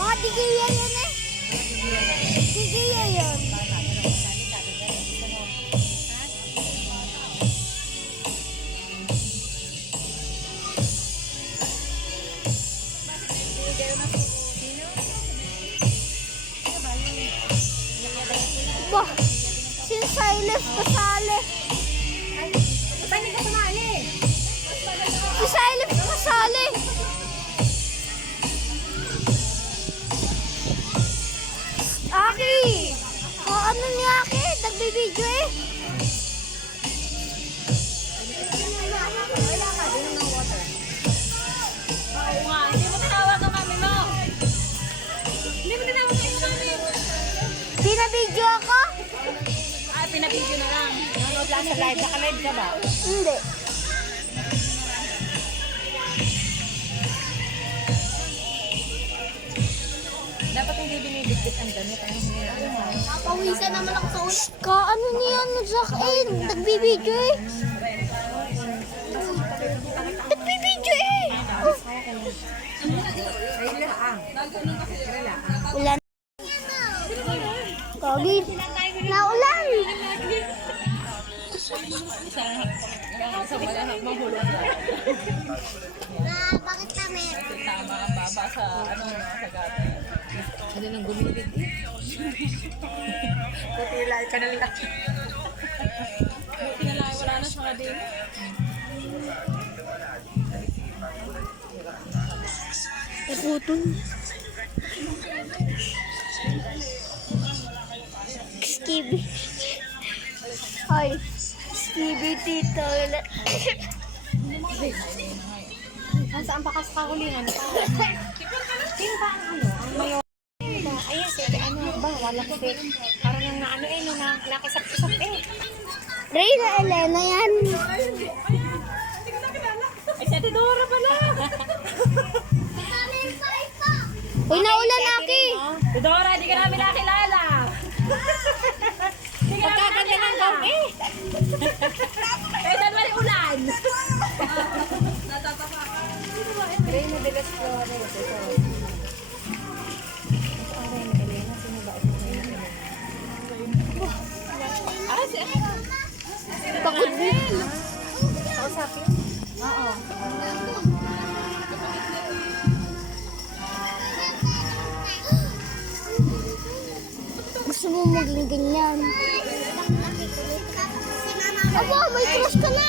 Mga tigiya yan eh. Tigiya yan. Bah, si Silas kasali. Ba't hindi ka sumali? Si Silas kasali. Aki! O ano niya Aki? Nagbibidyo eh. Oo nga, hindi mo tinawag ang mami mo. Hindi mo tinawag ang mami. Di na video ako? Ay, pinabidyo na lang. Nanonood lang sa live. Naka-live ka ba? Hindi. Dapat hindi binibigit ang damit. Ang hiniraan mo. Pawisan naman ako sa ulit. Kaano niya Jack eh? Nagbibidyo eh. Nagbibidyo eh. Oh. Ulan. Kagi. Naulan. Bakit kami? Tama ang baba sa sa gata. Ano nang gumilid? Pupilay ka na lang. Buti na lang wala na sa kadin. Naputol. Skibi. Ay, Skibi tito. Nasaan pa kasi kahulingan? Sino ba ang ang mayor? Ayan, sige, ano ba? Walang fit. Parang yung naano nakisap-kisap eh. Reyna Elena yan. Ay, si Ate Dora pala. Uy, naulan Aki. Ate Dora, di ka namin nakilala. Pagkaganda ng gabi. Eh, saan ba rin ulan? Reyna de las Flores. Pagod din. Kausapin? Oo. Gusto mo maging ganyan. Aba, may crush ka na.